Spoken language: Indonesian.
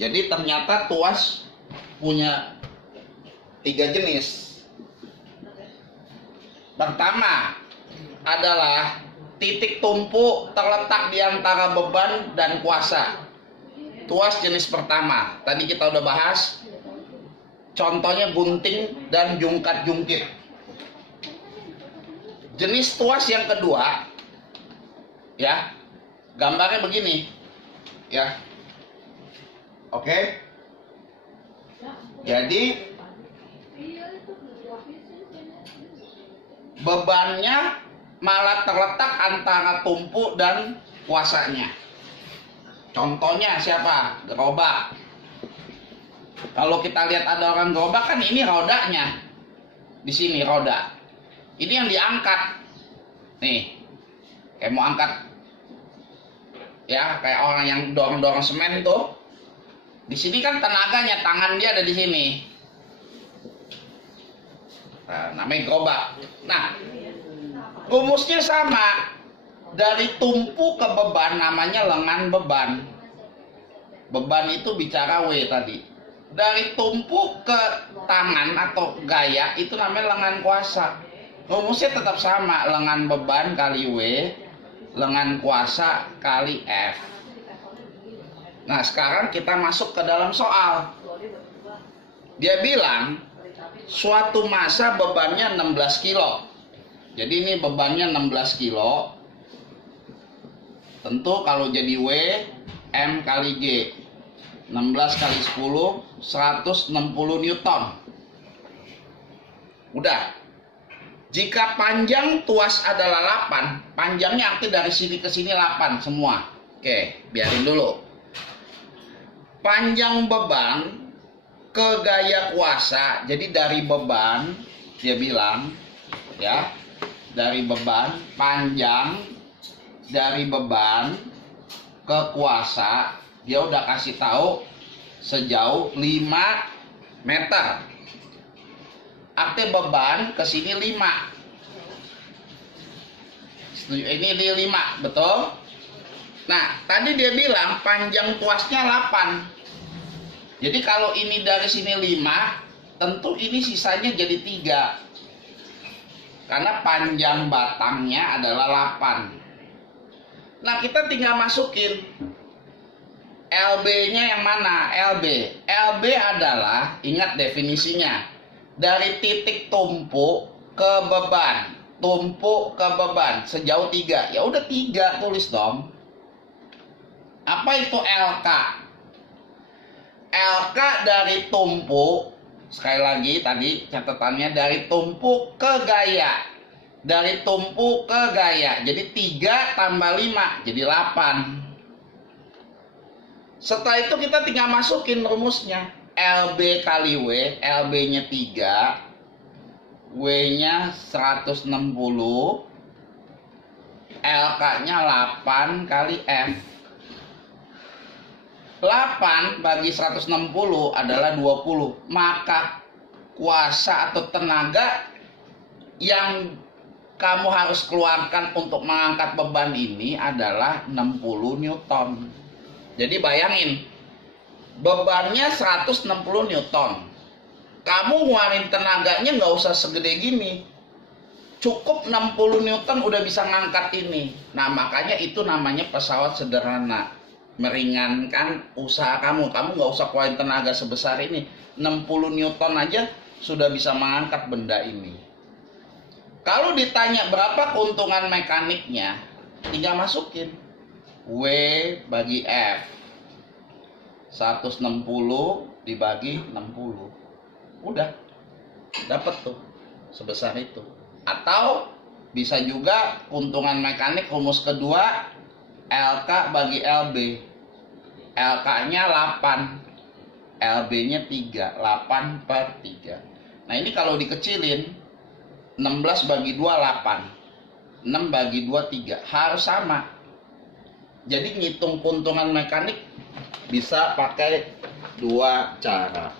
Jadi ternyata tuas punya 3 jenis. Pertama adalah titik tumpu terletak di antara beban dan kuasa. Tuas jenis pertama, tadi kita udah bahas. Contohnya gunting dan jungkat-jungkit. Jenis tuas yang kedua, ya, gambarnya begini, ya. Oke. Jadi bebannya malah terletak antara tumpu dan kuasanya. Contohnya siapa? Gerobak. Kalau kita lihat ada orang gerobak kan ini rodanya. Di sini roda. Ini yang diangkat. Nih. Kayak mau angkat, ya, kayak orang yang dorong-dorong semen tuh. Di sini kan tenaganya, tangan dia ada di sini. Nah, namanya gerobak. Nah, rumusnya sama. Dari tumpu ke beban namanya lengan beban. Beban itu bicara W tadi. Dari tumpu ke tangan atau gaya itu namanya lengan kuasa. Rumusnya tetap sama, lengan beban kali W, lengan kuasa kali F. Nah, sekarang kita masuk ke dalam soal. Dia bilang suatu massa bebannya 16 kilo. Jadi ini bebannya 16 kilo. Tentu kalau jadi W, M kali G. 16 kali 10, 160 Newton. Udah. Jika panjang tuas adalah 8, panjangnya arti dari sini ke sini 8 semua. Oke, biarin dulu. Panjang beban ke gaya kuasa, jadi dari beban, dia bilang, ya, dari beban, panjang dari beban ke kuasa, dia udah kasih tahu sejauh 5 meter. Arti beban ke sini 5. Ini 5, betul? Nah, tadi dia bilang panjang tuasnya 8. Jadi kalau ini dari sini 5, tentu ini sisanya jadi 3. Karena panjang batangnya adalah 8. Nah, kita tinggal masukin LB-nya yang mana? LB adalah, ingat definisinya, dari titik tumpu ke beban. Tumpu ke beban sejauh 3. Ya udah 3 tulis dong. Apa itu LK? LK dari tumpu, sekali lagi tadi catatannya dari tumpu ke gaya. Dari tumpu ke gaya. Jadi 3 tambah 5 jadi 8. Setelah itu kita tinggal masukin rumusnya. LB kali W, LB-nya 3, W-nya 160, LK-nya 8 kali F. 8 bagi 160 adalah 20. Maka kuasa atau tenaga yang kamu harus keluarkan untuk mengangkat beban ini adalah 60 Newton. Jadi bayangin, bebannya 160 Newton. Kamu ngeluarin tenaganya nggak usah segede gini. Cukup 60 Newton udah bisa ngangkat ini. Nah, makanya itu namanya pesawat sederhana. Meringankan usaha kamu. Kamu nggak usah keluarin tenaga sebesar ini. 60 Newton aja sudah bisa mengangkat benda ini. Kalau ditanya berapa keuntungan mekaniknya, tinggal masukin W bagi F. 160 dibagi 60. Udah. Dapat tuh sebesar itu. Atau bisa juga keuntungan mekanik rumus kedua LK bagi LB. LK-nya 8, LB-nya 3, 8 per 3. Nah, ini kalau dikecilin 16 bagi 2 8, 6 bagi 2 3, harus sama. Jadi ngitung keuntungan mekanik bisa pakai 2 cara.